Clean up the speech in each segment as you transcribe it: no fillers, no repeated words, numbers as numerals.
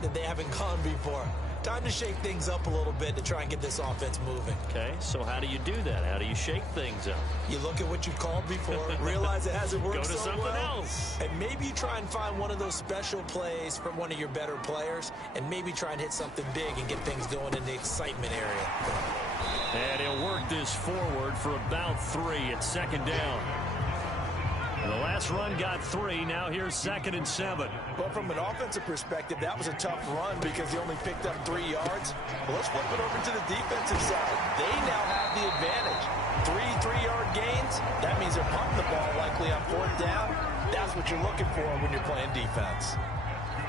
route that they haven't gone before. Time to shake things up a little bit to try and get this offense moving. Okay, so how do you do that? How do you shake things up? You look at what you called before, realize it hasn't worked so well. Go to something else. And maybe you try and find one of those special plays from one of your better players, and maybe try and hit something big and get things going in the excitement area. And he'll work this forward for about 3 at second down. The last run got 3. Now here's 2nd and 7. But from an offensive perspective, that was a tough run because he only picked up 3 yards. Well, let's flip it over to the defensive side. They now have the advantage. 3 3-yard gains. That means they're punting the ball likely on 4th down. That's what you're looking for when you're playing defense.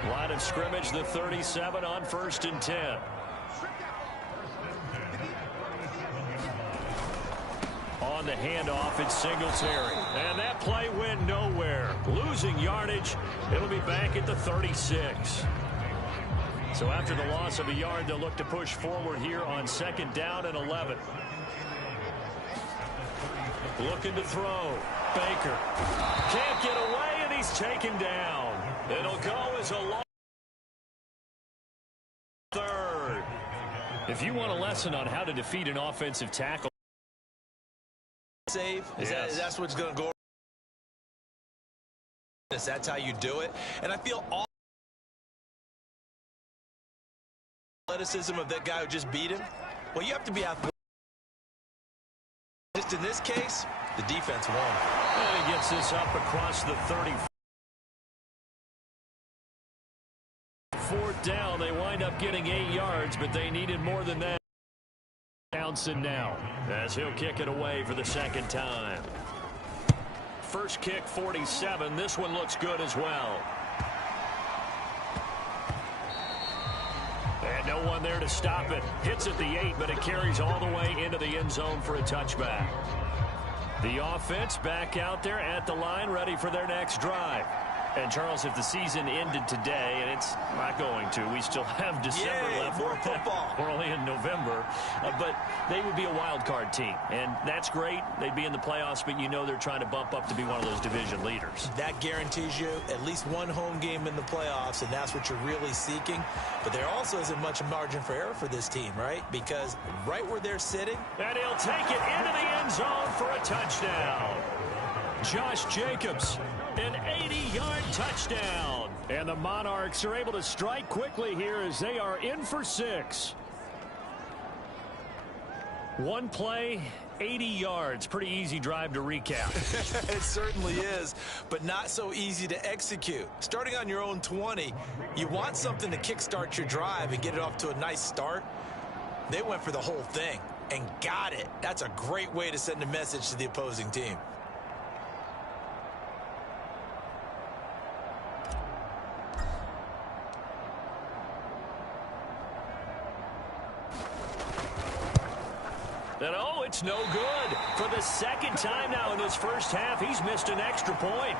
Line of scrimmage, the 37 on 1st and 10. On the handoff, it's Singletary. And that play went nowhere. Losing yardage. It'll be back at the 36. So after the loss of a yard, they'll look to push forward here on 2nd down and 11. Looking to throw. Baker. Can't get away, and he's taken down. It'll go as a long 3rd. If you want a lesson on how to defeat an offensive tackle, save. Yes. That's what's going to go. That's how you do it. And I feel all athleticism of that guy who just beat him. Well, you have to be athletic. Just in this case, the defense won. And he gets this up across the 30. 4th down. They wind up getting 8 yards, but they needed more than that. Townsend now as he'll kick it away for the 2nd time. First kick 47. This one looks good as well. And no one there to stop it. Hits at the 8, but it carries all the way into the end zone for a touchback. The offense back out there at the line, ready for their next drive. And, Charles, if the season ended today, and it's not going to, we still have December left. More football. We're only in November. But they would be a wild card team. And that's great. They'd be in the playoffs, but you know they're trying to bump up to be one of those division leaders. That guarantees you at least one home game in the playoffs, and that's what you're really seeking. But there also isn't much margin for error for this team, right? Because right where they're sitting. And he'll take it into the end zone for a touchdown. Josh Jacobs. An 80-yard touchdown. And the Monarchs are able to strike quickly here as they are in for 6. One play, 80 yards. Pretty easy drive to recap. It certainly is, but not so easy to execute. Starting on your own 20, you want something to kickstart your drive and get it off to a nice start. They went for the whole thing and got it. That's a great way to send a message to the opposing team. And oh, it's no good. For the 2nd time now in his first half, he's missed an extra point.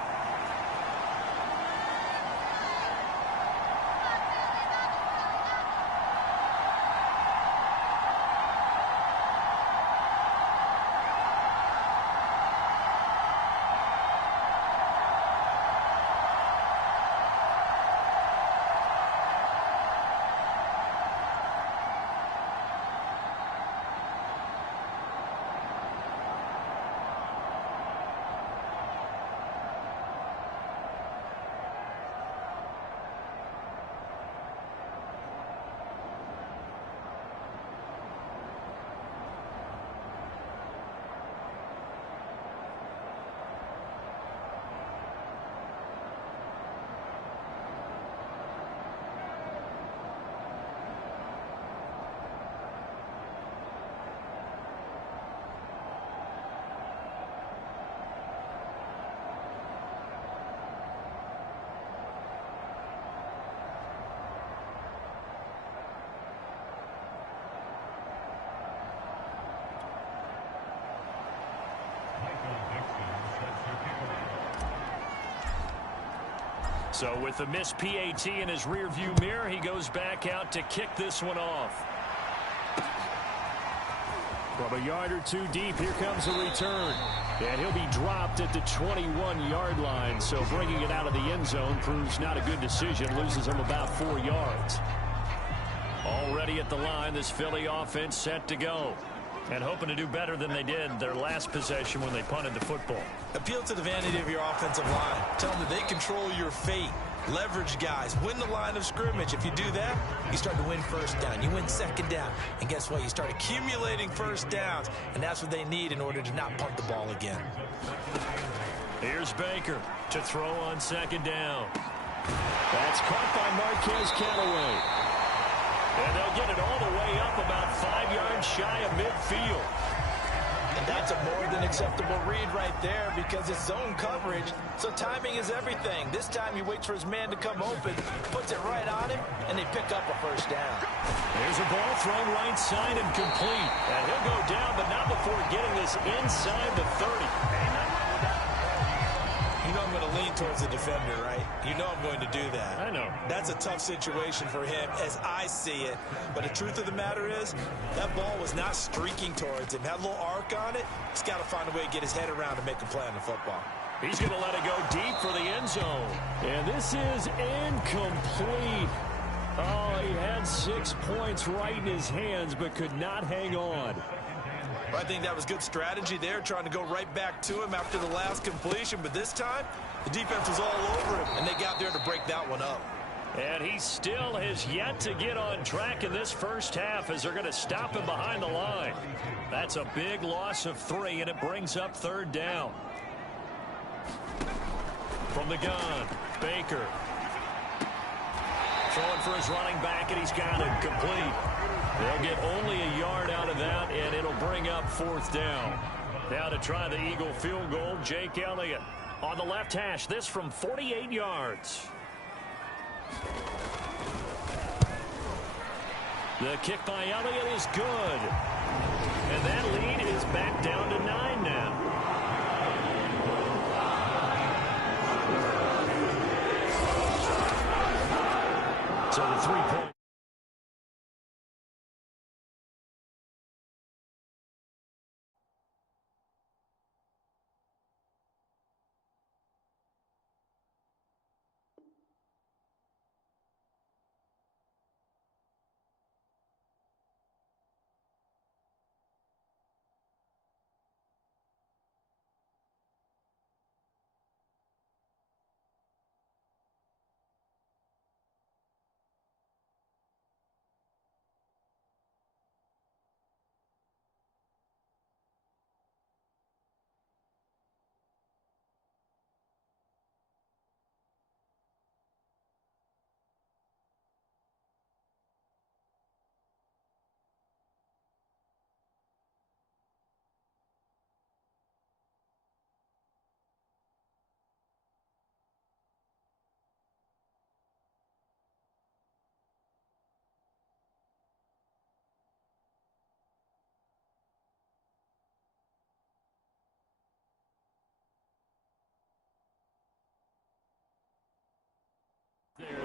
So with the missed PAT in his rearview mirror, he goes back out to kick this one off. From a yard or two deep, here comes a return. And he'll be dropped at the 21-yard line, so bringing it out of the end zone proves not a good decision. Loses him about 4 yards. Already at the line, this Philly offense set to go. And hoping to do better than they did their last possession when they punted the football. Appeal to the vanity of your offensive line. Tell them that they control your fate. Leverage guys. Win the line of scrimmage. If you do that, you start to win first down. You win second down. And guess what? You start accumulating first downs. And that's what they need in order to not punt the ball again. Here's Baker to throw on second down. That's caught by Marquez Callaway. And they'll get it all the way up about 5 yards shy of midfield. And that's a more than acceptable read right there because it's zone coverage, so timing is everything. This time he waits for his man to come open, puts it right on him, and they pick up a first down. There's a ball thrown right side and complete. And he'll go down, but not before getting this inside the 30. You know I'm going to lean towards the defender, right? You know I'm going to do that. I know. That's a tough situation for him as I see it. But the truth of the matter is, that ball was not streaking towards him. Had a little arc on it. He's got to find a way to get his head around and make a play on the football. He's going to let it go deep for the end zone. And this is incomplete. Oh, he had 6 points right in his hands, but could not hang on. I think that was good strategy there, trying to go right back to him after the last completion. But this time, the defense was all over him, and they got there to break that one up. And he still has yet to get on track in this first half as they're going to stop him behind the line. That's a big loss of 3, and it brings up third down. From the gun, Baker. Throwing for his running back, and he's got it complete. They'll get only a yard out of that, and it'll bring up fourth down. Now to try the Eagle field goal, Jake Elliott. On the left hash, this from 48 yards. The kick by Elliott is good. And that lead is back down to 9 now. So the 3-point.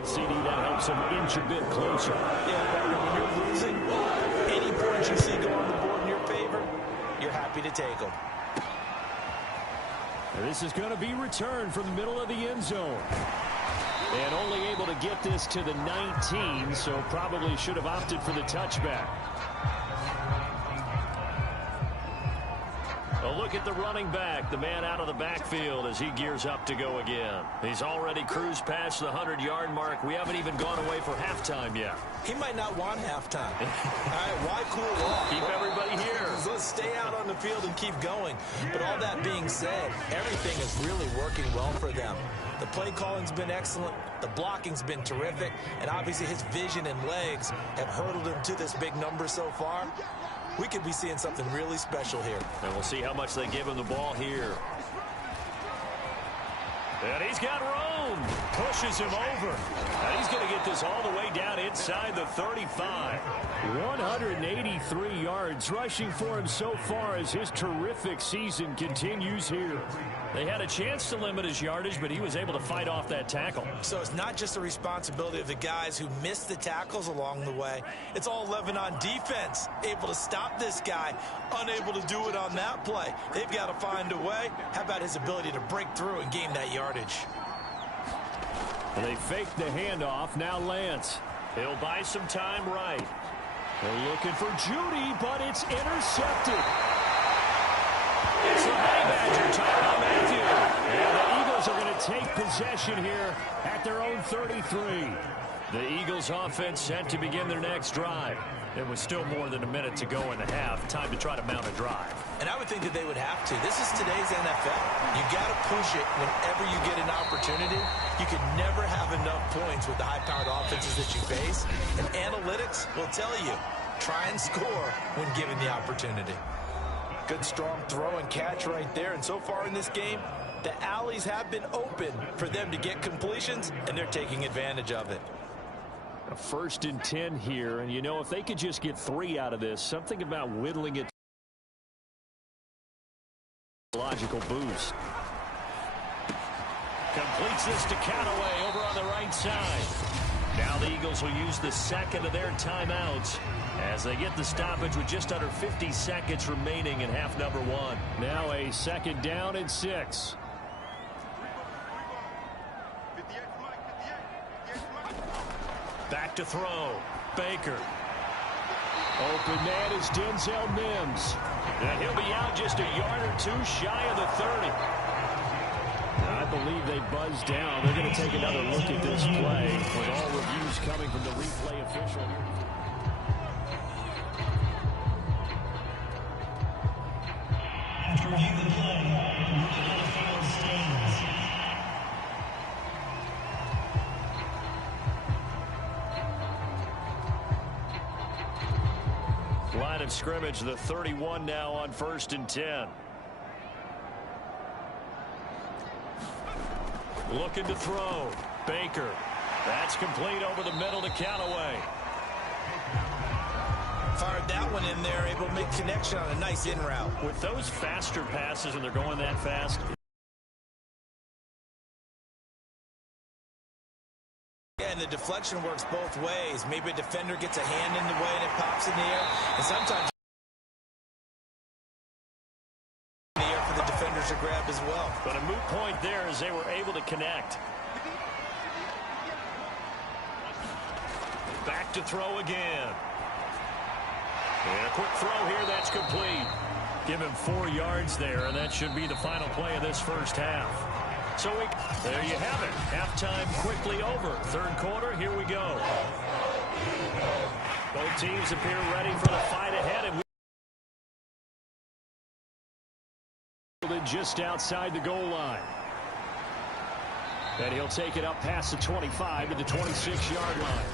CD, that helps him inch a bit closer. Yeah, when you're losing, any points you see go on the board in your favor, you're happy to take them. This is going to be returned from the middle of the end zone. And only able to get this to the 19, so probably should have opted for the touchback. A look at the running back, the man out of the backfield as he gears up to go again. He's already cruised past the 100-yard mark. We haven't even gone away for halftime yet. He might not want halftime. All right, why cool off? Keep everybody here. Let's stay out on the field and keep going. But all that being said, everything is really working well for them. The play calling's been excellent. The blocking's been terrific. And obviously his vision and legs have hurdled him to this big number so far. We could be seeing something really special here. And we'll see how much they give him the ball here. And he's got room. Pushes him over. And he's going to get this all the way down inside the 35. 183 yards rushing for him so far as his terrific season continues here. They had a chance to limit his yardage, but he was able to fight off that tackle. So it's not just the responsibility of the guys who missed the tackles along the way. It's all 11 on defense, able to stop this guy, unable to do it on that play. They've got to find a way. How about his ability to break through and gain that yardage? They fake the handoff. Now Lance. He'll buy some time right. They're looking for Judy, but it's intercepted. It's the Honey Badger, Tyrann Mathieu. And the Eagles are going to take possession here at their own 33. The Eagles offense set to begin their next drive. It was still more than a minute to go in the half. Time to try to mount a drive. And I would think that they would have to. This is today's NFL. You got to push it whenever you get an opportunity. You can never have enough points with the high-powered offenses that you face. And analytics will tell you, try and score when given the opportunity. Good strong throw and catch right there. And so far in this game, the alleys have been open for them to get completions, and they're taking advantage of it. A 1st and 10 here, and you know, if they could just get 3 out of this, something about whittling it. Logical boost. Completes this to Callaway over on the right side. Now the Eagles will use the second of their timeouts as they get the stoppage with just under 50 seconds remaining in half number 1. Now a 2nd down and 6. Back to throw. Baker. Open man is Denzel Mims. And he'll be out just a yard or two shy of the 30. I believe they buzzed down. They're going to take another look at this play with all reviews coming from the replay official. After reviewing the play, moving on the field stands. Line of scrimmage, the 31 now on 1st and 10. Looking to throw. Baker. That's complete over the middle to Callaway. Fired that one in there, able to make connection on a nice in route. With those faster passes, and they're going that fast. Yeah, and the deflection works both ways. Maybe a defender gets a hand in the way and it pops in the air. And sometimes in the air for the defenders to grab as well. But a moot point there as they were able to connect. Back to throw again. And a quick throw here, that's complete. Give him 4 yards there, and that should be the final play of this first half. So there you have it. Halftime quickly over. 3rd quarter, here we go. Both teams appear ready for the fight ahead. And just outside the goal line. And he'll take it up past the 25 to the 26-yard line.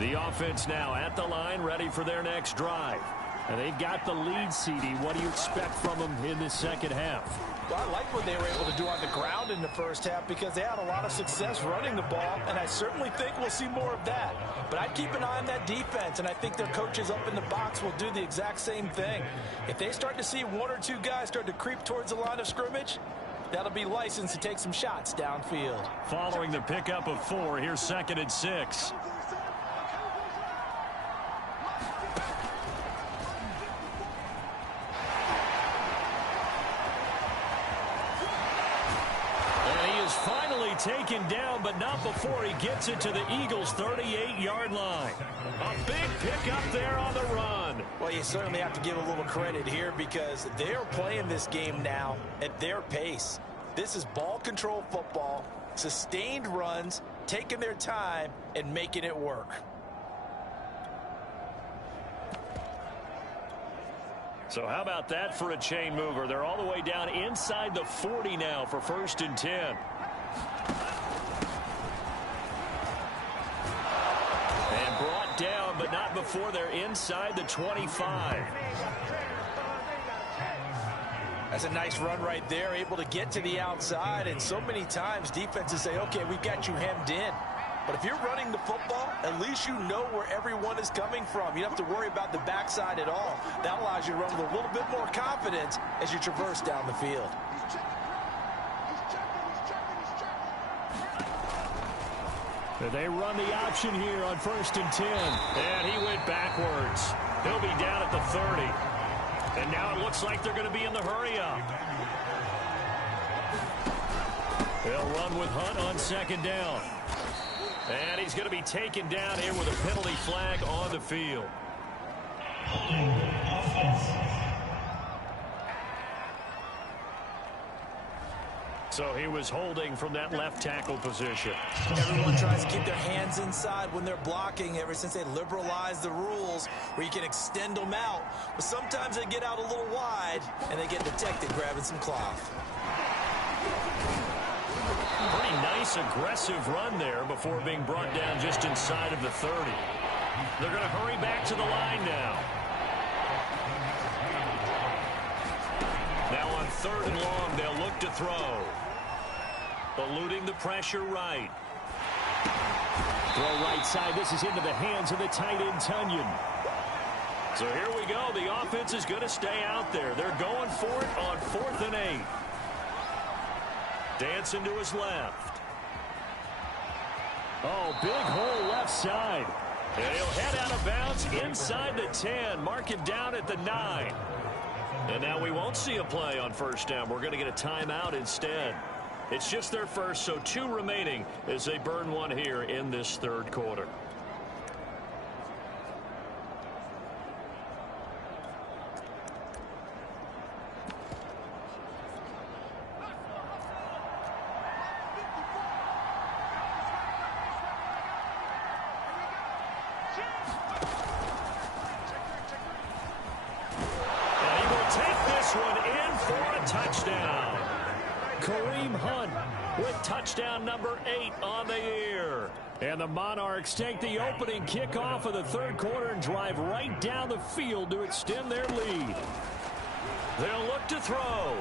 The offense now at the line, ready for their next drive. And they've got the lead, CD. What do you expect from them in this second half? Well, I like what they were able to do on the ground in the first half because they had a lot of success running the ball, and I certainly think we'll see more of that. But I'd keep an eye on that defense, and I think their coaches up in the box will do the exact same thing. If they start to see 1 or 2 guys start to creep towards the line of scrimmage, that'll be licensed to take some shots downfield. Following the pickup of 4, here's 2nd and 6. Taken down, but not before he gets it to the Eagles' 38-yard line. A big pickup there on the run. Well, you certainly have to give a little credit here because they're playing this game now at their pace. This is ball control football, sustained runs, taking their time, and making it work. So how about that for a chain mover? They're all the way down inside the 40 now for 1st and 10. And brought down, but not before they're inside the 25. That's a nice run right there, able to get to the outside, and so many times defenses say, okay, we've got you hemmed in. But if you're running the football, at least you know where everyone is coming from. You don't have to worry about the backside at all. That allows you to run with a little bit more confidence as you traverse down the field. They run the option here on 1st and 10. And he went backwards. He'll be down at the 30. And now it looks like they're going to be in the hurry-up. They'll run with Hunt on 2nd down. And he's going to be taken down here with a penalty flag on the field. So he was holding from that left tackle position. Everyone tries to keep their hands inside when they're blocking ever since they liberalized the rules where you can extend them out. But sometimes they get out a little wide and they get detected grabbing some cloth. Pretty nice aggressive run there before being brought down just inside of the 30. They're going to hurry back to the line now. Now on 3rd and long, they'll look to throw. Eluding the pressure right. Throw right side. This is into the hands of the tight end, Tunyon. So here we go. The offense is going to stay out there. They're going for it on 4th and 8. Dancing to his left. Oh, big hole left side. And he'll head out of bounds inside the 10. Mark him down at the 9. And now we won't see a play on 1st down. We're going to get a timeout instead. It's just their first, so 2 remaining as they burn one here in this 3rd quarter. Touchdown number 8 on the year. And the Monarchs take the opening kickoff of the 3rd quarter and drive right down the field to extend their lead. They'll look to throw.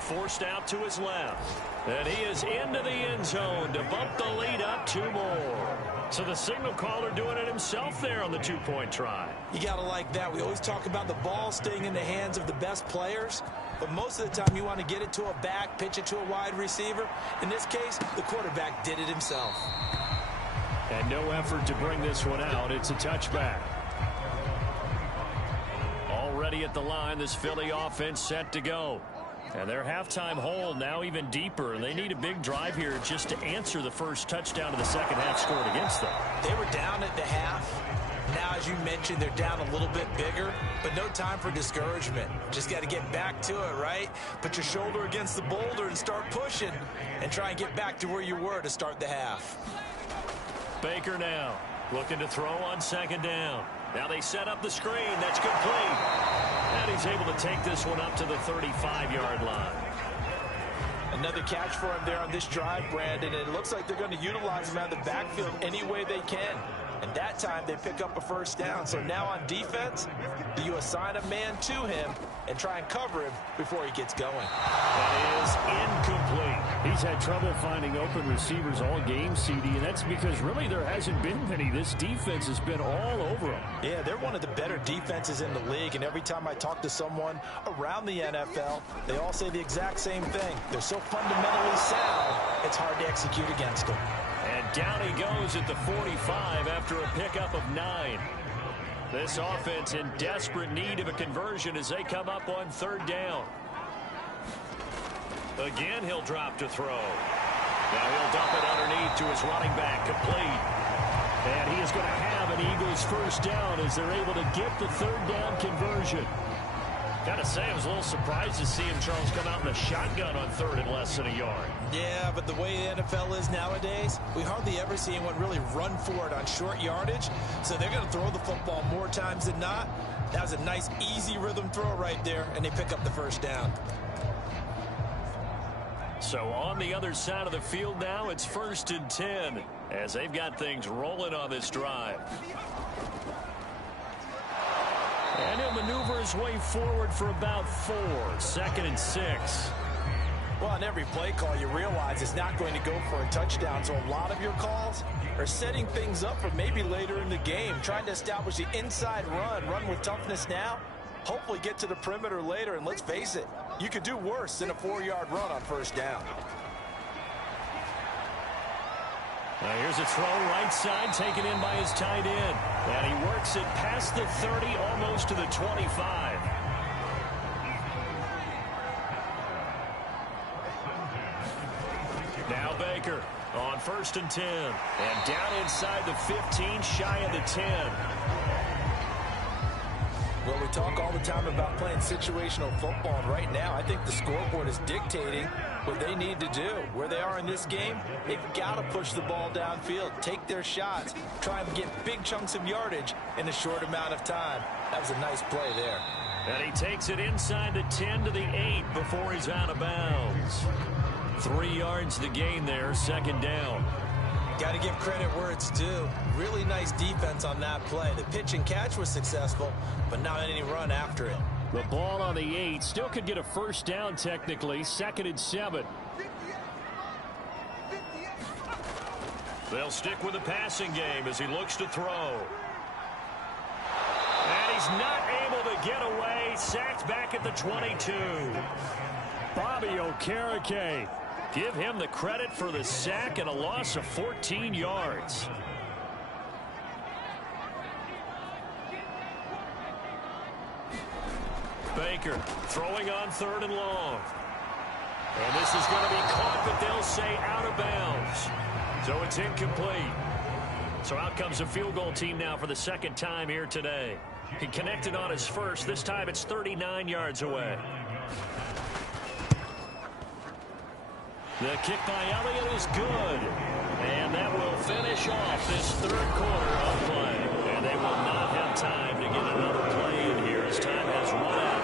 Forced out to his left. And he is into the end zone to bump the lead up 2 more. So the signal caller doing it himself there on the 2-point try. You got to like that. We always talk about the ball staying in the hands of the best players. But most of the time you want to get it to a back, pitch it to a wide receiver. In this case, the quarterback did it himself. And no effort to bring this one out. It's a touchback. Already at the line, this Philly offense set to go. And their halftime hole now even deeper. And they need a big drive here just to answer the first touchdown of the second half scored against them. They were down at the half. Now, as you mentioned, they're down a little bit bigger, but no time for discouragement. Just got to get back to it, right? Put your shoulder against the boulder and start pushing and try and get back to where you were to start the half. Baker now looking to throw on 2nd down. Now they set up the screen. That's complete. And he's able to take this one up to the 35-yard line. Another catch for him there on this drive, Brandon, and it looks like they're going to utilize him out of the backfield any way they can. And that time they pick up a 1st down. So now on defense, do you assign a man to him and try and cover him before he gets going? That is incomplete. He's had trouble finding open receivers all game, CD, and that's because really there hasn't been many. This defense has been all over him. Yeah, they're one of the better defenses in the league, and every time I talk to someone around the NFL, they all say the exact same thing. They're so fundamentally sound, it's hard to execute against them. And down he goes at the 45 after a pickup of 9. This offense in desperate need of a conversion as they come up on 3rd down. Again, he'll drop to throw. Now he'll dump it underneath to his running back, complete. And he is going to have an Eagles 1st down as they're able to get the 3rd down conversion. Got to say, I was a little surprised to see him, Charles, come out in the shotgun on 3rd and less than a yard. Yeah, but the way the NFL is nowadays, we hardly ever see anyone really run for it on short yardage. So they're going to throw the football more times than not. That was a nice, easy rhythm throw right there, and they pick up the 1st down. So on the other side of the field now, it's 1st and 10 as they've got things rolling on this drive. And he'll maneuver his way forward for about 4. 2nd and 6. Well, on every play call, you realize it's not going to go for a touchdown, so a lot of your calls are setting things up for maybe later in the game, trying to establish the inside run with toughness now, hopefully get to the perimeter later, and let's face it, you could do worse than a 4-yard run on first down. Now here's a throw right side, taken in by his tight end. And he works it past the 30, almost to the 25. Now Baker on 1st and 10. And down inside the 15, shy of the 10. Well, we talk all the time about playing situational football, and right now I think the scoreboard is dictating what they need to do. Where they are in this game, they've got to push the ball downfield, take their shots, try and get big chunks of yardage in a short amount of time. That was a nice play there. And he takes it inside the 10 to the 8 before he's out of bounds. 3 yards to gain there, 2nd down. Got to give credit where it's due. Really nice defense on that play. The pitch and catch was successful, but not any run after it. The ball on the 8 still could get a first down technically. 2nd and 7. They'll stick with the passing game as he looks to throw. And he's not able to get away. Sacked back at the 22. Bobby Okereke. Give him the credit for the sack and a loss of 14 yards. Baker throwing on 3rd and long. And this is going to be caught, but they'll say out of bounds. So it's incomplete. So out comes a field goal team now for the 2nd time here today. He connected on his first. This time it's 39 yards away. The kick by Elliott is good. And that will finish off this 3rd quarter of play. And they will not have time to get another play in here as time has run out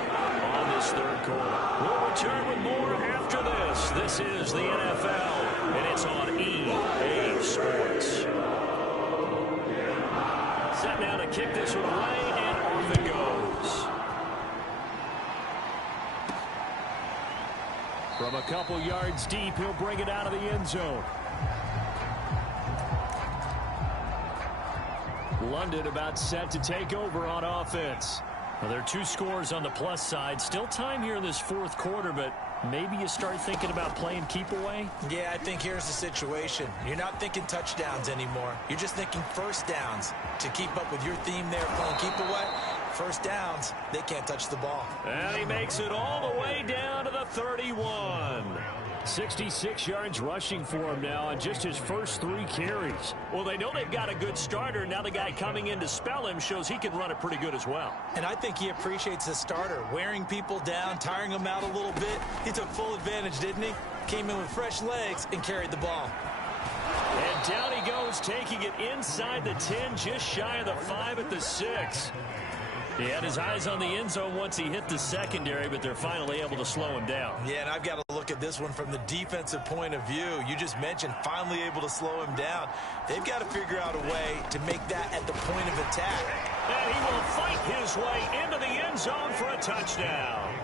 on this 3rd quarter. We'll return with more after this. This is the NFL, and it's on EA Sports. Set now to kick this one away, and off it goes. From a couple yards deep, he'll bring it out of the end zone. London about set to take over on offense. Well, there are 2 scores on the plus side. Still time here in this 4th quarter, but maybe you start thinking about playing keep away? Yeah, I think here's the situation. You're not thinking touchdowns anymore. You're just thinking first downs. To keep up with your theme there, playing keep away, first downs, they can't touch the ball. And he makes it all the way down to the 31. 66 yards rushing for him now on just his first 3 carries. Well, they know they've got a good starter. Now the guy coming in to spell him shows he can run it pretty good as well. And I think he appreciates the starter, wearing people down, tiring them out a little bit. He took full advantage, didn't he? Came in with fresh legs and carried the ball. And down he goes, taking it inside the 10, just shy of the 5 at the 6. He had his eyes on the end zone once he hit the secondary, but they're finally able to slow him down. Yeah, and I've got to look at this one from the defensive point of view. You just mentioned finally able to slow him down. They've got to figure out a way to make that at the point of attack. And he will fight his way into the end zone for a touchdown.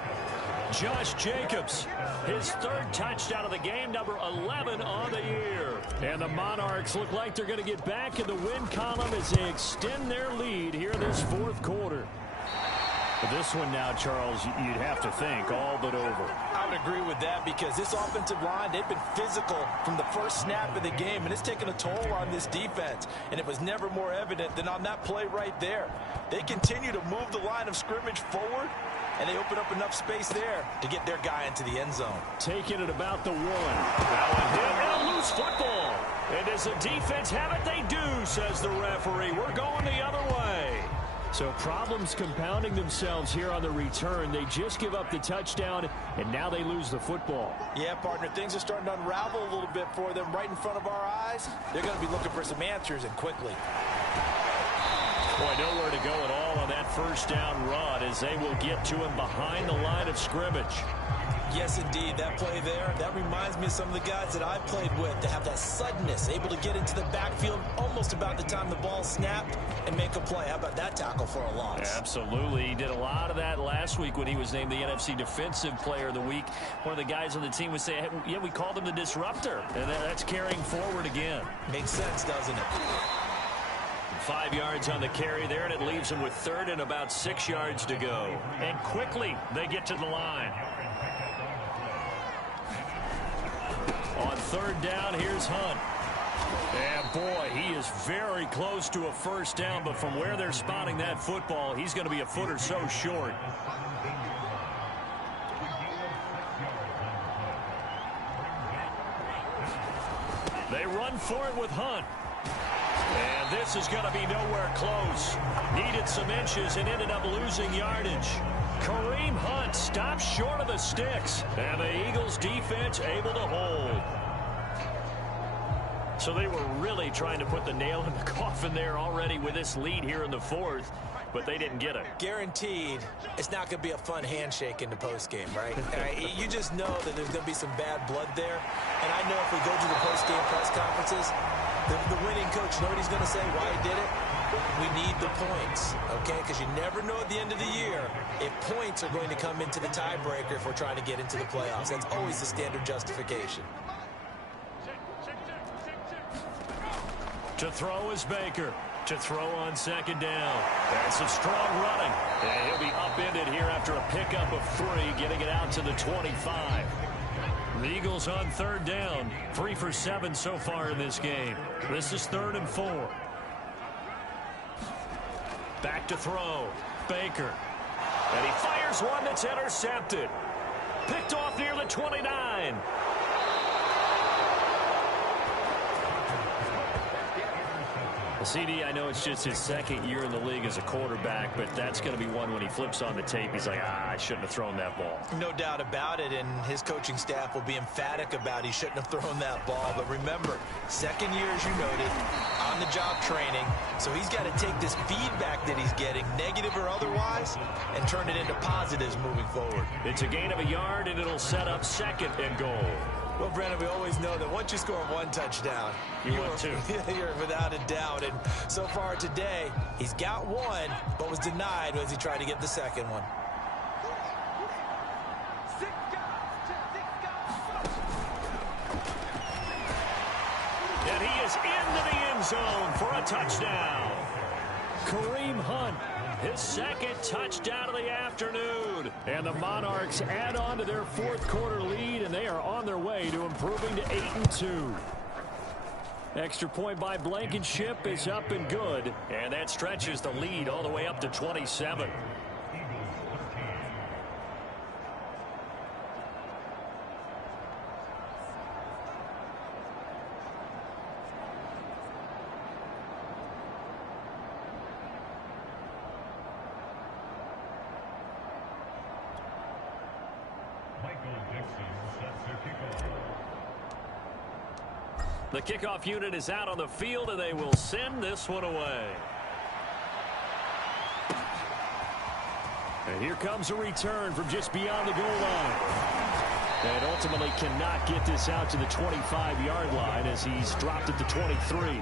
Josh Jacobs, his 3rd touchdown of the game, number 11 on the year. And the Monarchs look like they're going to get back in the win column as they extend their lead here this 4th quarter. But this one now, Charles, you'd have to think all but over. I would agree with that because this offensive line, they've been physical from the first snap of the game, and it's taken a toll on this defense. And it was never more evident than on that play right there. They continue to move the line of scrimmage forward, and they open up enough space there to get their guy into the end zone. Taking it about the 1. That one hit and a loose football. And does the defense have it? They do, says the referee. We're going the other way. So problems compounding themselves here on the return. They just give up the touchdown, and now they lose the football. Yeah, partner, things are starting to unravel a little bit for them right in front of our eyes. They're going to be looking for some answers, and quickly. Boy, nowhere to go at all on that first down run as they will get to him behind the line of scrimmage. Yes, indeed. That play there, that reminds me of some of the guys that I've played with that have that suddenness, able to get into the backfield almost about the time the ball snapped and make a play. How about that tackle for a loss? Absolutely. He did a lot of that last week when he was named the NFC Defensive Player of the Week. One of the guys on the team would say, hey, yeah, we called him the disruptor, and that's carrying forward again. Makes sense, doesn't it? 5 yards on the carry there, and it leaves him with third and about 6 yards to go. And quickly, they get to the line. On third down, here's Hunt. And boy, he is very close to a first down, but from where they're spotting that football, he's going to be a foot or so short. They run for it with Hunt. And this is going to be nowhere close. Needed some inches and ended up losing yardage. Kareem Hunt stops short of the sticks. And the Eagles defense able to hold. So they were really trying to put the nail in the coffin there already with this lead here in the fourth. But they didn't get it. Guaranteed, it's not going to be a fun handshake in the postgame, right? You just know that there's going to be some bad blood there. And I know if we go to the postgame press conferences, the winning coach, know what he's going to say, why he did it? We need the points, okay? Because you never know at the end of the year if points are going to come into the tiebreaker if we're trying to get into the playoffs. That's always the standard justification. To throw is Baker. To throw on second down. That's some strong running. And he'll be upended here after a pickup of 3, getting it out to the 25. The Eagles on third down. 3 for 7 so far in this game. This is 3rd and 4. Back to throw. Baker. And he fires one that's intercepted. Picked off near the 29. Well, CD, I know it's just his second year in the league as a quarterback, but that's going to be one when he flips on the tape. He's like, I shouldn't have thrown that ball. No doubt about it, and his coaching staff will be emphatic about he shouldn't have thrown that ball. But remember, second year, as you noted, on-the-job training. So he's got to take this feedback that he's getting, negative or otherwise, and turn it into positives moving forward. It's a gain of a yard, and it'll set up 2nd and goal. Well, Brandon, we always know that once you score 1 touchdown, you're without a doubt. And so far today, he's got 1, but was denied as he tried to get the second one. And he is into the end zone for a touchdown. Kareem Hunt, his 2nd touchdown of the afternoon. And the Monarchs add on to their 4th quarter lead, and they are on their way to improving to 8-2. Extra point by Blankenship is up and good, and that stretches the lead all the way up to 27. The kickoff unit is out on the field, and they will send this one away. And here comes a return from just beyond the goal line. And ultimately cannot get this out to the 25-yard line as he's dropped at the 23.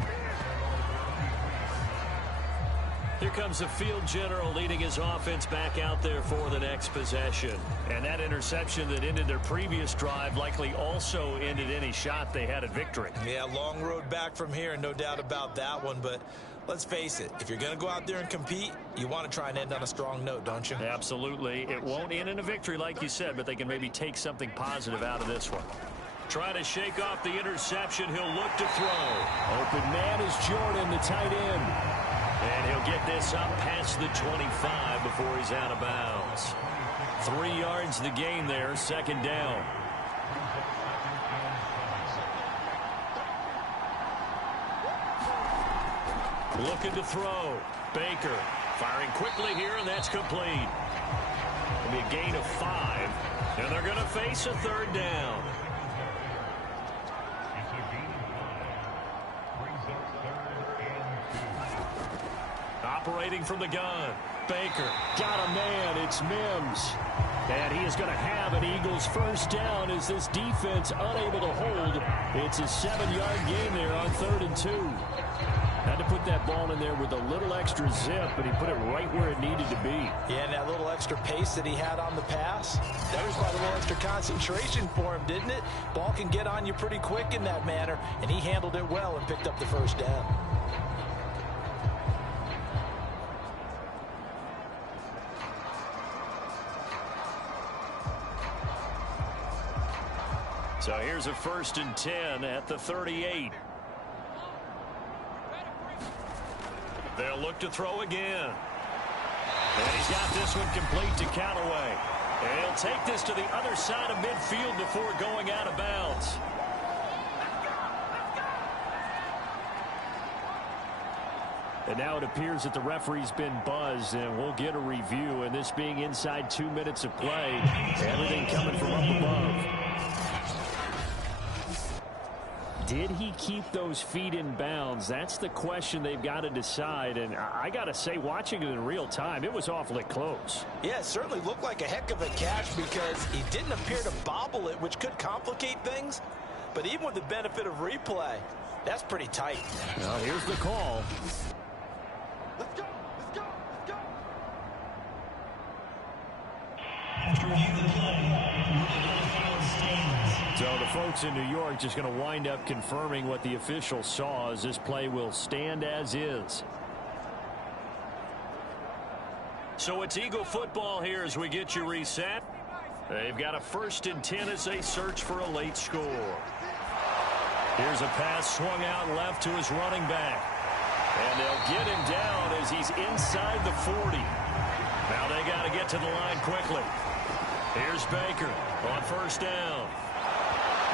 Here comes the field general leading his offense back out there for the next possession. And that interception that ended their previous drive likely also ended any shot they had at victory. Yeah, long road back from here, no doubt about that one. But let's face it, if you're going to go out there and compete, you want to try and end on a strong note, don't you? Absolutely. It won't end in a victory like you said, but they can maybe take something positive out of this one. Try to shake off the interception. He'll look to throw. Open man is Jordan, the tight end. And he'll get this up past the 25 before he's out of bounds. 3 yards the gain there, 2nd down. Looking to throw. Baker firing quickly here, and that's complete. It'll be a gain of 5, and they're going to face a 3rd down. Operating from the gun. Baker got a man. It's Mims. And he is going to have an Eagles first down as this defense unable to hold. It's a 7-yard gain there on 3rd and 2. Had to put that ball in there with a little extra zip, but he put it right where it needed to be. Yeah, and that little extra pace that he had on the pass, that was by a little extra concentration for him, didn't it? Ball can get on you pretty quick in that manner, and he handled it well and picked up the first down. So here's a 1st and 10 at the 38. They'll look to throw again. And he's got this one complete to Callaway. And he'll take this to the other side of midfield before going out of bounds. And now it appears that the referee's been buzzed, and we'll get a review. And this being inside 2 minutes of play, everything coming from up above. Did he keep those feet in bounds? That's the question they've got to decide. And I got to say, watching it in real time, it was awfully close. Yeah, it certainly looked like a heck of a catch because he didn't appear to bobble it, which could complicate things. But even with the benefit of replay, that's pretty tight. Well, here's the call. Let's go, let's go, let's go. After review the play, field stands. So the folks in New York just going to wind up confirming what the official saw as this play will stand as is. So it's Eagle football here as we get you reset. They've got a 1st and 10 as they search for a late score. Here's a pass swung out left to his running back. And they'll get him down as he's inside the 40. Now they got to get to the line quickly. Here's Baker on 1st down.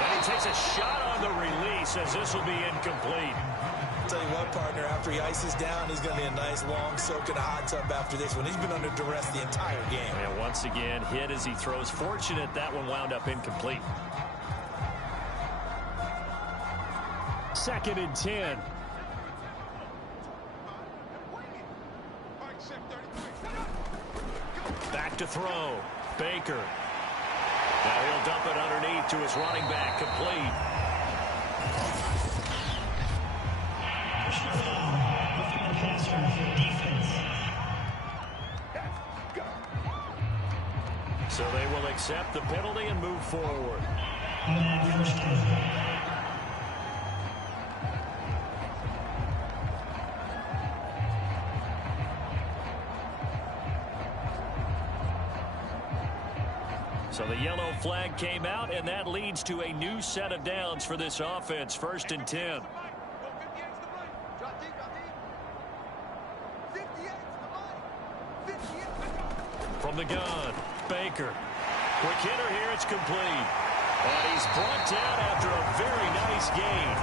And he takes a shot on the release as this will be incomplete. Tell you what, partner, after he ices down, he's going to be a nice long soak in a hot tub after this one. He's been under duress the entire game. And once again, hit as he throws. Fortunate that one wound up incomplete. 2nd and 10. Back to throw. Baker. Now he'll dump it underneath to his running back, complete. So they will accept the penalty and move forward. So the yellow flag came out, and that leads to a new set of downs for this offense. 1st and 10. From the gun, Baker. Quick hitter here, it's complete. And he's brought down after a very nice gain.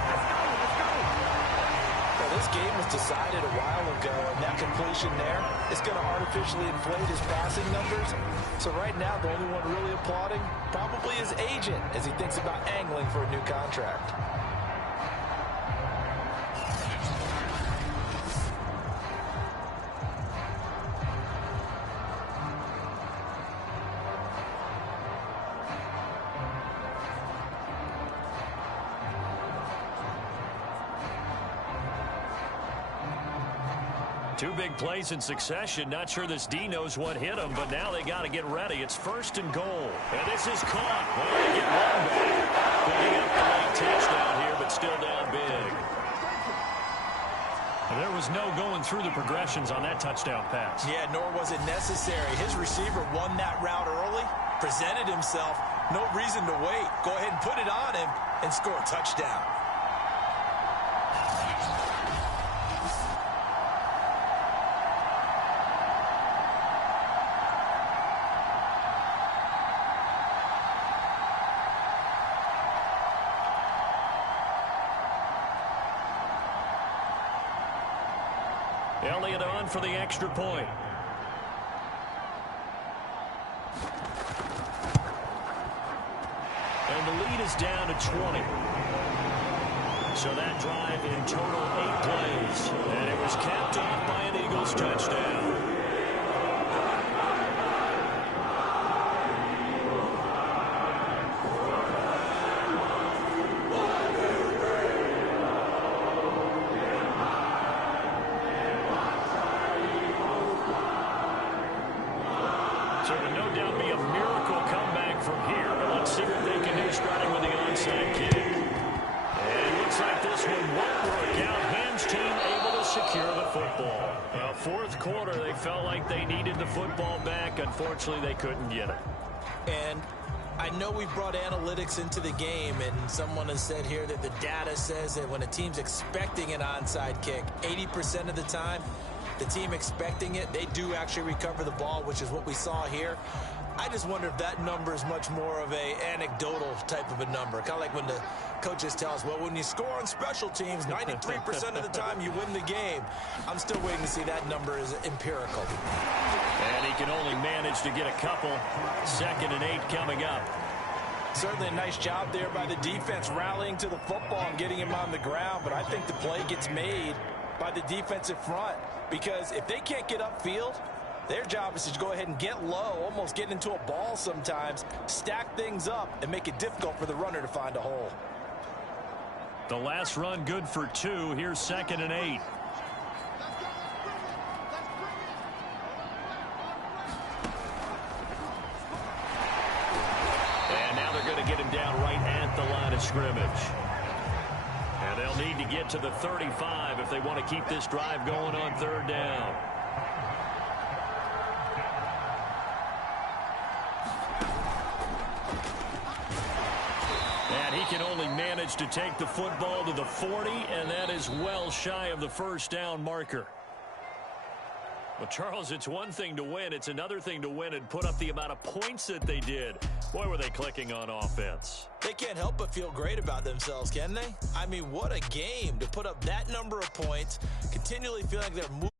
Well, this game was decided a while ago, and that completion there is going to artificially inflate his passing numbers. So right now, the only one really applauding probably his agent as he thinks about angling for a new contract. Two big plays in succession. Not sure this D knows what hit him, but now they got to get ready. It's 1st and goal. And this is caught. Well, they get one back. Picking up the late touchdown here, but still down big. And there was no going through the progressions on that touchdown pass. Yeah, nor was it necessary. His receiver won that route early, presented himself. No reason to wait. Go ahead and put it on him and score a touchdown. Elliott on for the extra point. And the lead is down to 20. So that drive in total 8 plays. And it was capped off by an Eagles touchdown. Fourth quarter, they felt like they needed the football back. Unfortunately, they couldn't get it. And I know we've brought analytics into the game, and someone has said here that the data says that when a team's expecting an onside kick, 80% of the time, the team expecting it, they do actually recover the ball, which is what we saw here. I just wonder if that number is much more of a anecdotal type of a number. Kind of like when the coaches tell us, well, when you score on special teams, 93% of the time you win the game. I'm still waiting to see that number is empirical. And he can only manage to get a couple. 2nd and 8 coming up. Certainly a nice job there by the defense rallying to the football and getting him on the ground, but I think the play gets made by the defensive front because if they can't get upfield, their job is to go ahead and get low, almost get into a ball sometimes, stack things up, and make it difficult for the runner to find a hole. The last run good for 2. Here's 2nd and 8. And now they're going to get him down right at the line of scrimmage. And they'll need to get to the 35 if they want to keep this drive going on 3rd down. And he can only manage to take the football to the 40, and that is well shy of the 1st down marker. Well, Charles, it's one thing to win. It's another thing to win and put up the amount of points that they did. Boy, were they clicking on offense. They can't help but feel great about themselves, can they? I mean, what a game to put up that number of points, continually feeling like they're moving.